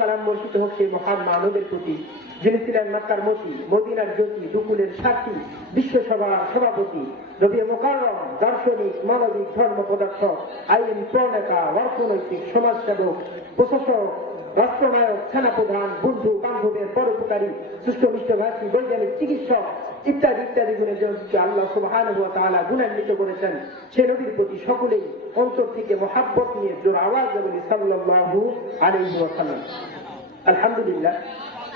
সালাম বর্ষিত হোক সেই মহান মানবের প্রতি, যিনি ছিলেন মক্কার মতি, মদিনার জ্যোতি, দুকুলের সাক্ষী, বিশ্বসভার সভাপতি, নবী মুকাররম, দার্শনিক, মানবিক, ধর্ম প্রদর্শক, আইন প্রণেতা, অর্থনৈতিক সমাজসেবক, প্রশাসক, রাষ্ট্রনায়ক, সেনাপ্রধান, বন্ধু বান্ধবের পরোপকারী, সুষ্ঠু মিষ্টভাষী, বৈজ্ঞানিক, চিকিৎসক ইত্যাদি ইত্যাদি গুণের জন্য আল্লাহ সুবহানাহু ওয়া তাআলা গুণান্বিত করেছেন। সে নবীর প্রতি সকলেই অন্তর থেকে মহাব্বত নিয়ে জোর আওয়াজে বলি সাল্লাল্লাহু আলাইহি ওয়াসাল্লাম। আলহামদুলিল্লাহ,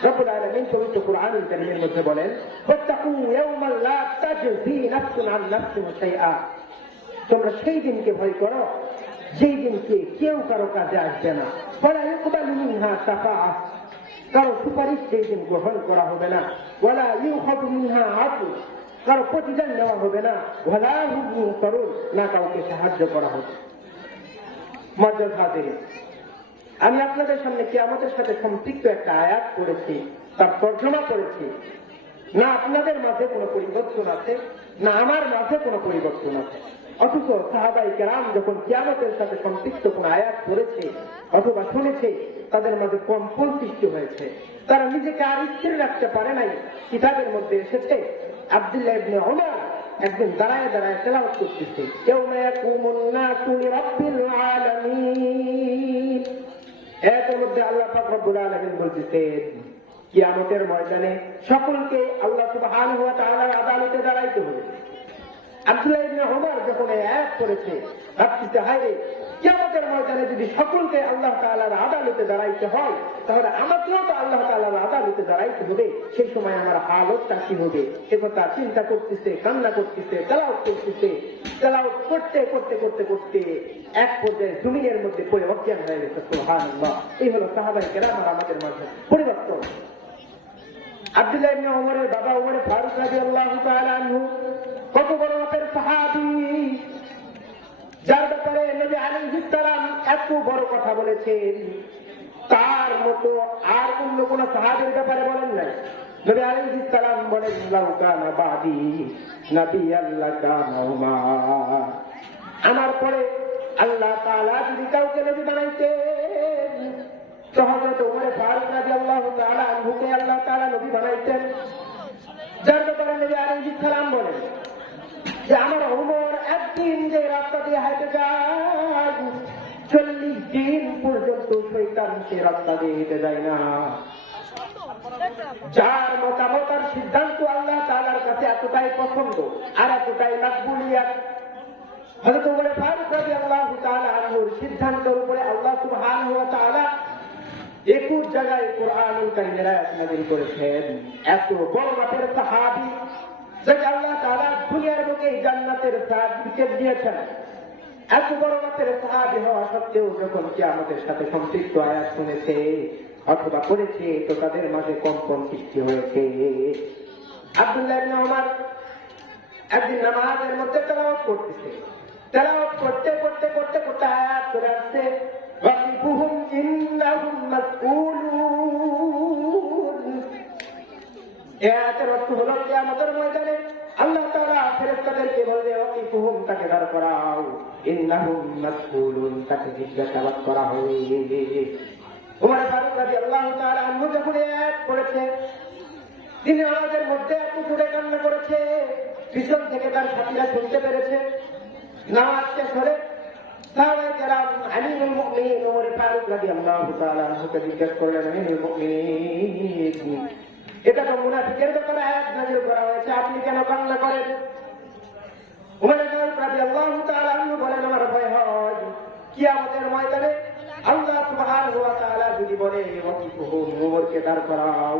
রব্বুল আলামিন পবিত্র কুরআনুল কারীমের মধ্যে বলেন, ওয়াত্তাকু ইয়াওমান লা তাজজি নাফসুন আন নাফসিন শাইআ, তোমরা সেই দিনকে ভয় করো যেই দিনকে কেউ কারো কাজে আসবে না, ওয়ালা ইউকবালু মিনহা শাফাআহ, কারো সুপারিশ সেই দিন গ্রহণ করা হবে না, ওয়ালা ইউখাযু মিনহা আদল, কারো প্রতিদান নেওয়া হবে না, ওয়ালা হুম ইউনসারুন, না কাউকে সাহায্য করা হবে। মুআজ্জাজ হাজিরিন, আমি আপনাদের সামনে কিয়ামতের সাথে সম্পৃক্ত একটা আয়াত পড়েছি, তার তর্জমা করেছি। না আপনাদের মাঝে কোনো পরিবর্তন আছে, না আমার মাঝে কোনো পরিবর্তন আছে। অথচ সাহাবায়ে কেরাম যখন কিয়ামতের সাথে সম্পৃক্ত কোন আয়াত পড়েছে অথবা শুনেছে, তাদের মাঝে কম্পন সৃষ্টি হয়েছে, তারা নিজেকে আর স্থির রাখতে পারে নাই। কিতাবের মধ্যে এসেছে, আব্দুল্লাহ ইবনে উমর একদিন দাঁড়ায় দাঁড়ায় তেলাওয়াত করতেছে, ইয়াউমা ইয়াকুমুন নাসু লিরাব্বিল আলামিন। এর মধ্যে আল্লাহ পাক রব্বুল আলামিন বলতেছেন, কিয়ামতের ময়দানে সকলকে আল্লাহ সুবহানাহু ওয়া তাআলার আদালতে দাঁড়াইতে হবে। আব্দুল্লাহ ইবনে উমর যখন এই আয়াত পড়েছে, ভাবতেছে, হায়রে, কিয়ামতের ময়দানে যদি সকলকে আল্লাহ তাআলার আদালতে দাঁড়াইতে হয়, তাহলে আমাকেও তো আল্লাহ তাআলার আদালতে দাঁড়াইতে হবে, সেই সময় আমার হালতটা কি হবে, সে কথা চিন্তা করতেছে, কান্না করতেছে, তেলাওয়াত করতেছে। তেলাওয়াত করতে করতে করতে করতে এক পর্যায়ে জমিনের মধ্যে পড়ে অজ্ঞান হয়ে গেছে। সুবহানাল্লাহ, এই হলো সাহাবায়ে কেরাম আর আমাদের মাঝে পরিবর্তন। আব্দুল্লাহ ইবনে উমরের বাবা উমর ফারুক রাদিয়াল্লাহু তাআলা আনহু কত বড় মাপের সাহাবী, যার ব্যাপারে নবী আলাইহিস সালাম এত বড় কথা বলেছেন, তার মতো আর অন্য কোন সাহাবীর ব্যাপারে বলেন নাই। নবী আলাইহিস সালাম বলেন, লাউ কানা বাদি নাবিয়ান লাকানা উমর, আমার পরে আল্লাহ তাআলা যদি কাউকে নবী বানাইতেন, হযরত উমর ফারুক রাদিয়াল্লাহু তাআলা আনহুকে আল্লাহ তাআলা নবী বানাইতেন। যার ব্যাপারে নবী আলাইহিস সালাম বলেন যে আমার উমর একদিন যে রাস্তা দিয়ে হাঁটে যায়, 40 দিন পর্যন্ত শয়তান সে রাস্তা দিয়ে হেঁটে যায় না। যার মতামত আর সিদ্ধান্ত আল্লাহ তাআলার কাছে এতটাই পছন্দ আর এতটাই মাকবুলিয়াত, হযরত উমর ফারুক রাদিয়াল্লাহু তাআলা আনহুর সিদ্ধান্তের উপরে আল্লাহ সুবহানাহু ওয়া তাআলা 21 জায়গায় কুরআনুল কারীমের আয়াত নাযিল করেছেন। এত বড় মাপের সাহাবী, যাকে আল্লাহ তাআলা দুনিয়ার বুকে জান্নাতের সার্টিফিকেট দিয়েছেন, এত বড় মাপের সাহাবী হওয়া সত্ত্বেও যখন কিয়ামতের সাথে সম্পৃক্ত আয়াত শুনেছে অথবা পড়েছে, তো তাদের মাঝে কম্পন সৃষ্টি হয়েছে। আব্দুল্লাহ ইবনে উমর একদিন নামাজের মধ্যে তেলাওয়াত করতেছে, তেলাওয়াত করতে করতে করতে করতে আয়াত চলে আসছে, ওয়াকিফুহুম ইন্নাহুম মাসউলুন। এই আয়াতের অর্থ হলো, কিয়ামতের ময়দানে আল্লাহ তাআলা ফেরেশতাদেরকে বলবে, ওয়াকিফুহুম, তাকে দাঁড় করাও, ইন্নাহুম মাসউলুন, তাকে জিজ্ঞাসাবাদ করা হবে। উমর ফারুক রাদিয়াল্লাহু তাআলা আনহু যখন এই আয়াত পড়েছে, তিনি নামাজের মধ্যে এত জোরে কান্না করেছে, পিছন থেকে তার সাথীরা শুনতে পেরেছে। নামাজ শেষ হলে সাহাবায়ে কেরাম আমিরুল মুমিনিন উমর ফারুক রাদিয়াল্লাহু তাআলা আনহুকে জিজ্ঞেস করলেন, আমিরুল মুমিনিন, এটা তো মুনাফিকের ব্যাপারে আয়াত নাযিল করা হয়েছে, আপনি কেন কান্না করেন? উমর ফারুক রাদিয়াল্লাহু তাআলা আনহু বলেন, আমার ভয় হয় কিয়ামতের ময়দানে আল্লাহ সুবহানাহু ওয়া তাআলা যদি বলে, ওয়াকিফুহুম, উমরকে দাঁড় করাও,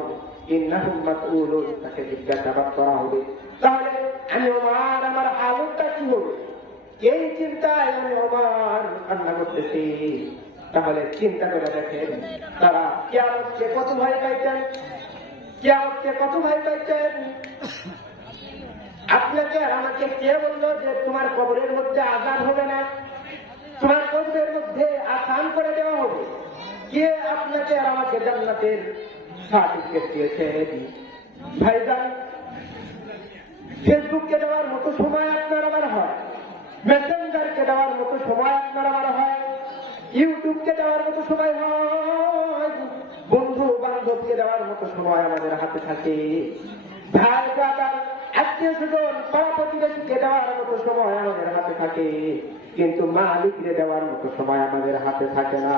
ইন্নাহুম মাসউলুন, তাকে জিজ্ঞাসাবাদ করা হবে, তাহলে আমি উমর, আমার হালতটা কি হবে? এই চিন্তায় আমি উমর কান্না করতেছি। তাহলে চিন্তা করে দেখেন, তারা কিয়ামতকে কত ভয় পাইতেন, কিয়ামতকে কত ভয় পাইতেন। আপনাকে আর আমাকে কে বললো যে তোমার কবরের মধ্যে আযাব হবে না, তোমার কবরের মধ্যে আসান করে দেওয়া হবে? কে আপনাকে আর আমাকে জান্নাতের সার্টিফিকেট দিয়েছে? ভাইজান, ফেসবুককে দেওয়ার মতো সময় আপনার আমার হয়, মেসেঞ্জারকে দেওয়ার মতো সময় আপনার আমার হয়, ইউটিউবকে দেওয়ার মতো সময় হয়, দেওয়ার মতো সময় আমাদের হাতে থাকে, ভাই ব্রাদার আত্মীয় স্বজন পাড়া প্রতিবেশীকে দেওয়ার মতো সময় আমাদের হাতে থাকে, কিন্তু মালিককে দেওয়ার মতো সময় আমাদের হাতে থাকে না।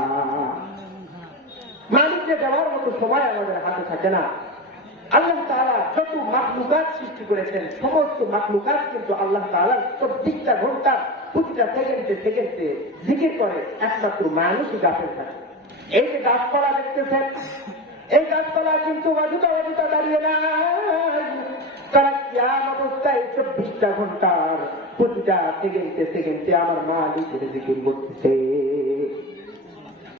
মালিককে দেওয়ার মতো সময় আমাদের হাতে থাকে না। আল্লাহ তাআলা যত মাখলুকাত সৃষ্টি করেছেন, সমস্ত মাখলুকাত কিন্তু আল্লাহ তাআলা প্রত্যেকটা ঘন্টা প্রতিটা সেকেন্ডে জিকির করে, একমাত্র মানুষই গাফেল থাকে। এই যে গাছপালা দেখতেছেন, এই গাছপালা কিন্তু অযথা দাঁড়িয়ে নাই, তারা কিয়াম অবস্থায় 24টা ঘন্টার প্রতিটা সেকেন্ডে আমার মালিকের জিকির করতেছে।